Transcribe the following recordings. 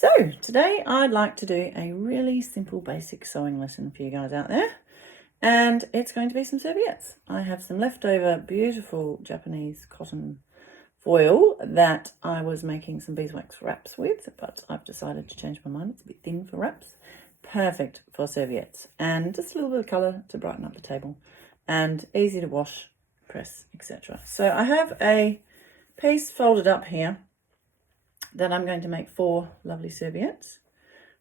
So today I'd like to do a really simple basic sewing lesson for you guys out there, and it's going to be some serviettes. I have some leftover beautiful Japanese cotton foil that I was making some beeswax wraps with, but I've decided to change my mind. It's a bit thin for wraps. Perfect for serviettes, and just a little bit of colour to brighten up the table, and easy to wash, press, etc. So I have a piece folded up here that I'm going to make 4 lovely serviettes.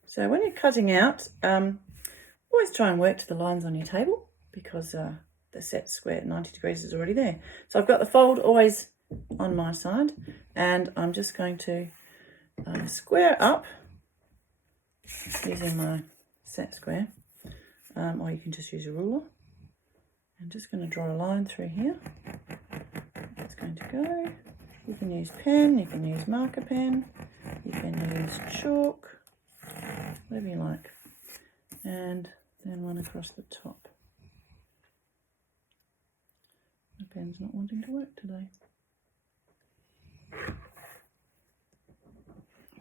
So when you're cutting out, always try and work to the lines on your table, because the set square at 90 degrees is already there. So I've got the fold always on my side, and I'm just going to square up using my set square, or you can just use a ruler. I'm just going to draw a line through here. It's going to go. You can use pen, you can use marker pen, you can use chalk, whatever you like. And then one across the top. My pen's not wanting to work today.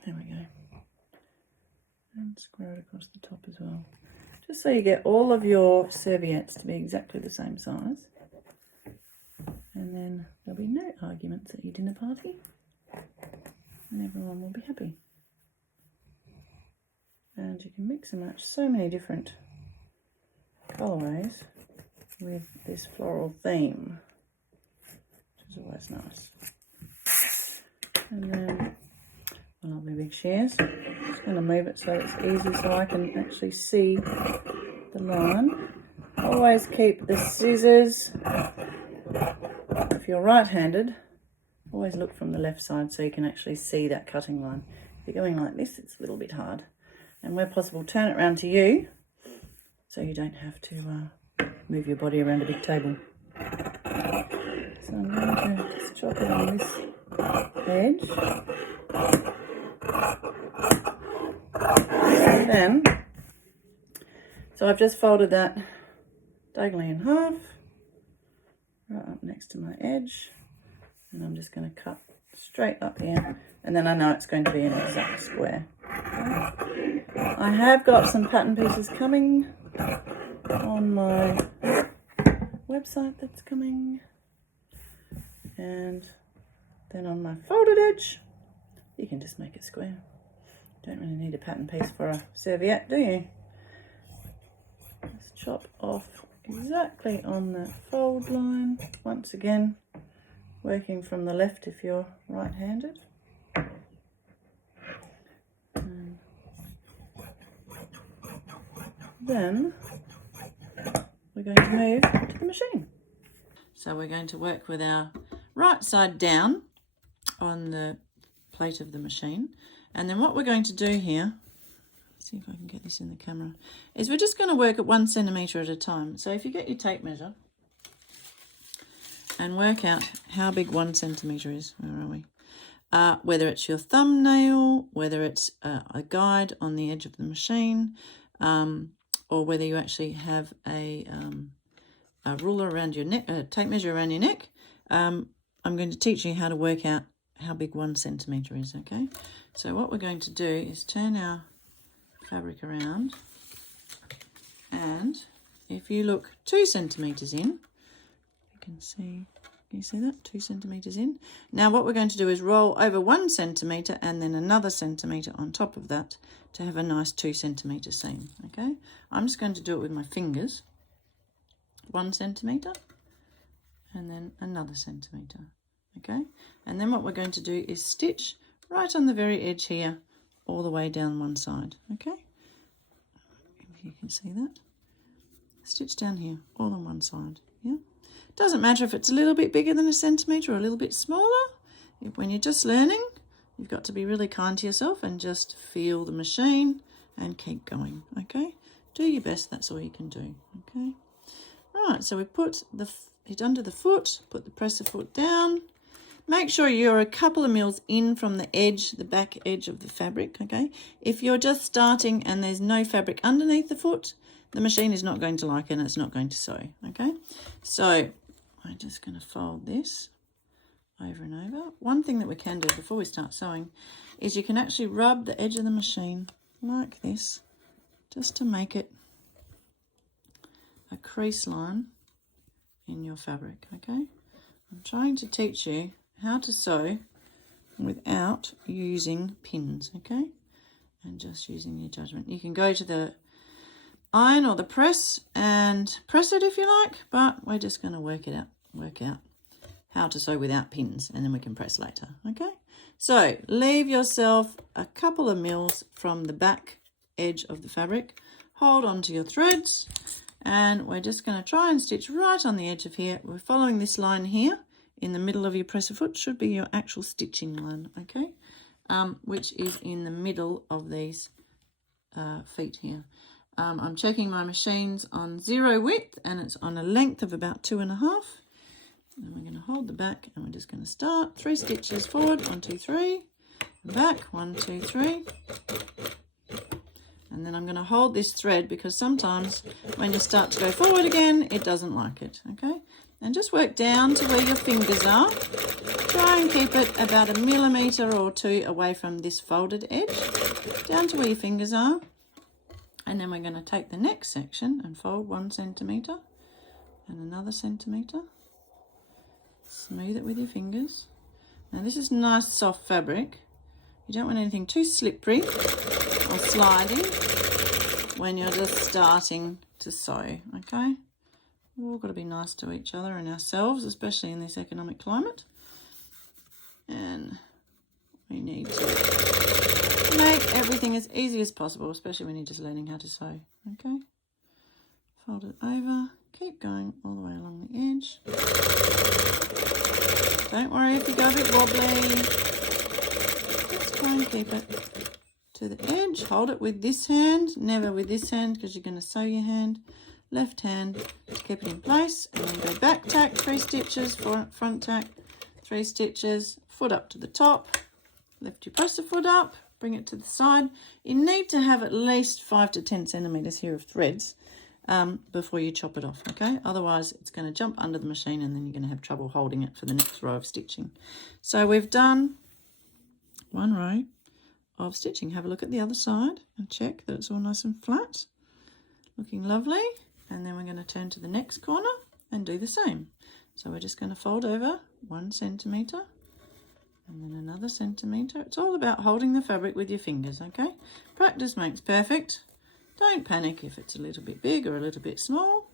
There we go. And square it across the top as well. Just so you get all of your serviettes to be exactly the same size. And then there'll be no arguments at your dinner party, and everyone will be happy. And you can mix and match so many different colourways with this floral theme, which is always nice. And then my lovely big shears. I'm just going to move it so it's easy so I can actually see the line. Always keep the scissors. If you're right-handed, always look from the left side so you can actually see that cutting line. If you're going like this, it's a little bit hard. And where possible, turn it around to you so you don't have to move your body around a big table. So I'm going to just chop it on this edge. And then, so I've just folded that diagonally in half, right up next to my edge, and I'm just going to cut straight up here, and then I know it's going to be an exact square. Okay. I have got some pattern pieces coming on my website that's coming, and then on my folded edge you can just make it square. Don't really need a pattern piece for a serviette, do you? Just chop off exactly on that fold line. Once again, working from the left if you're right-handed. Then we're going to move to the machine. So we're going to work with our right side down on the plate of the machine. And then what we're going to do here, see if I can get this in the camera, is we're just going to work at 1 centimetre at a time. So if you get your tape measure and work out how big 1 centimetre is, where are we? Whether it's your thumbnail, whether it's a guide on the edge of the machine, or whether you actually have a ruler around your neck, a tape measure around your neck, I'm going to teach you how to work out how big 1 centimetre is, okay? So what we're going to do is turn our fabric around, and if you look 2 centimetres in, you can you see that? 2 centimetres in. Now what we're going to do is roll over 1 centimetre and then another centimetre on top of that to have a nice 2 centimetre seam, okay? I'm just going to do it with my fingers. 1 centimetre and then another centimetre, okay? And then what we're going to do is stitch right on the very edge here, all the way down one side, okay? If you can see that. Stitch down here, all on one side, yeah? Doesn't matter if it's a little bit bigger than 1 centimetre or a little bit smaller. When you're just learning, you've got to be really kind to yourself and just feel the machine and keep going, okay? Do your best, that's all you can do, okay? Right, so we put it under the foot, put the presser foot down. Make sure you're a couple of mils in from the edge, the back edge of the fabric, okay? If you're just starting and there's no fabric underneath the foot, the machine is not going to like it and it's not going to sew, okay? So I'm just going to fold this over and over. One thing that we can do before we start sewing is you can actually rub the edge of the machine like this, just to make it a crease line in your fabric, okay? I'm trying to teach you how to sew without using pins, okay? And just using your judgment. You can go to the iron or the press and press it if you like, but we're just going to work out how to sew without pins, and then we can press later, okay? So leave yourself a couple of mils from the back edge of the fabric, hold on to your threads, and we're just going to try and stitch right on the edge of here. We're following this line here in the middle of your presser foot, should be your actual stitching line, okay? Which is in the middle of these feet here. I'm checking my machines on 0 width, and it's on a length of about 2.5. And we're going to hold the back, and we're just going to start 3 stitches forward, 1, 2, 3, back, 1, 2, 3. And then I'm going to hold this thread, because sometimes when you start to go forward again, it doesn't like it, okay? And just work down to where your fingers are. Try and keep it about 1 millimetre or 2 away from this folded edge, down to where your fingers are. And then we're going to take the next section and fold 1 centimetre and another centimetre. Smooth it with your fingers. Now this is nice soft fabric. You don't want anything too slippery or sliding when you're just starting to sew, okay? We've all got to be nice to each other and ourselves, especially in this economic climate. And we need to make everything as easy as possible, especially when you're just learning how to sew, okay? Fold it over, keep going all the way along the edge. Don't worry if you go a bit wobbly. Just try and keep it to the edge. Hold it with this hand, never with this hand, because you're going to sew your hand. Left hand to keep it in place, and then go back tack, 3 stitches, front tack, 3 stitches, foot up to the top, lift your presser foot up, bring it to the side. You need to have at least 5 to 10 centimetres here of threads before you chop it off, okay? Otherwise it's going to jump under the machine, and then you're going to have trouble holding it for the next row of stitching. So we've done 1 row of stitching. Have a look at the other side and check that it's all nice and flat, looking lovely. And then we're going to turn to the next corner and do the same. So we're just going to fold over 1 centimetre and then another centimetre. It's all about holding the fabric with your fingers, okay? Practice makes perfect. Don't panic if it's a little bit big or a little bit small,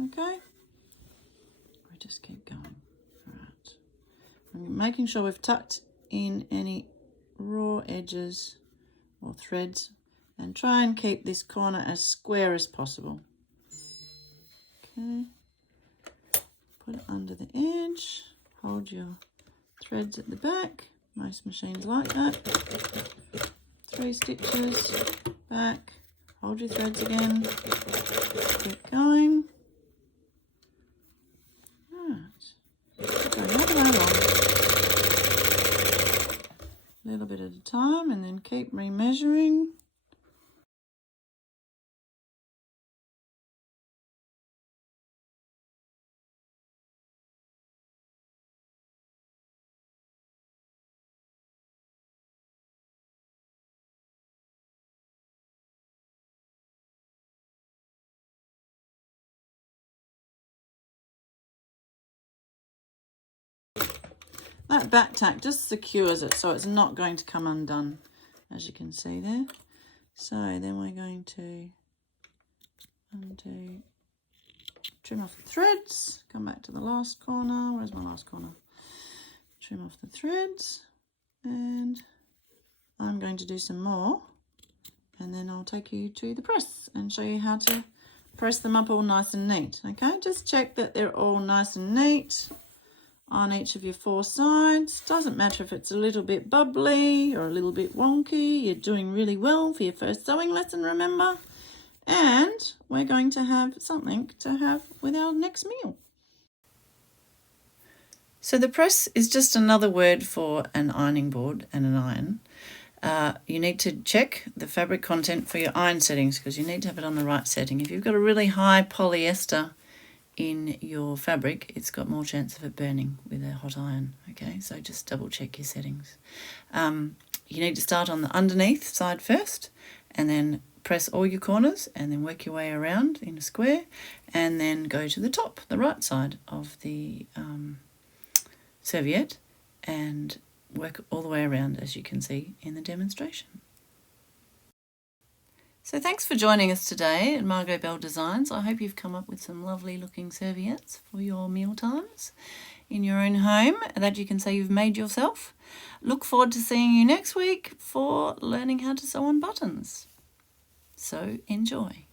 okay? We just keep going. All right. I'm making sure we've tucked in any raw edges or threads, and try and keep this corner as square as possible. Okay, put it under the edge, hold your threads at the back. Most machines like that. 3 stitches, back, hold your threads again, keep going. Right, going all the way along. A little bit at a time, and then keep remeasuring. That back tack just secures it, so it's not going to come undone, as you can see there. So then we're going to undo, trim off the threads, come back to the last corner. Where's my last corner? Trim off the threads, and I'm going to do some more, and then I'll take you to the press and show you how to press them up all nice and neat, okay? Just check that they're all nice and neat on each of your 4 sides. Doesn't matter if it's a little bit bubbly or a little bit wonky. You're doing really well for your first sewing lesson, remember? And we're going to have something to have with our next meal. So the press is just another word for an ironing board and an iron. You need to check the fabric content for your iron settings, because you need to have it on the right setting. If you've got a really high polyester in your fabric, it's got more chance of it burning with a hot iron. Okay, so just double check your settings. You need to start on the underneath side first, and then press all your corners, and then work your way around in a square, and then go to the top, the right side of the serviette, and work all the way around, as you can see in the demonstration. So thanks for joining us today at Margot Bell Designs. I hope you've come up with some lovely looking serviettes for your meal times in your own home that you can say you've made yourself. Look forward to seeing you next week for learning how to sew on buttons. So enjoy.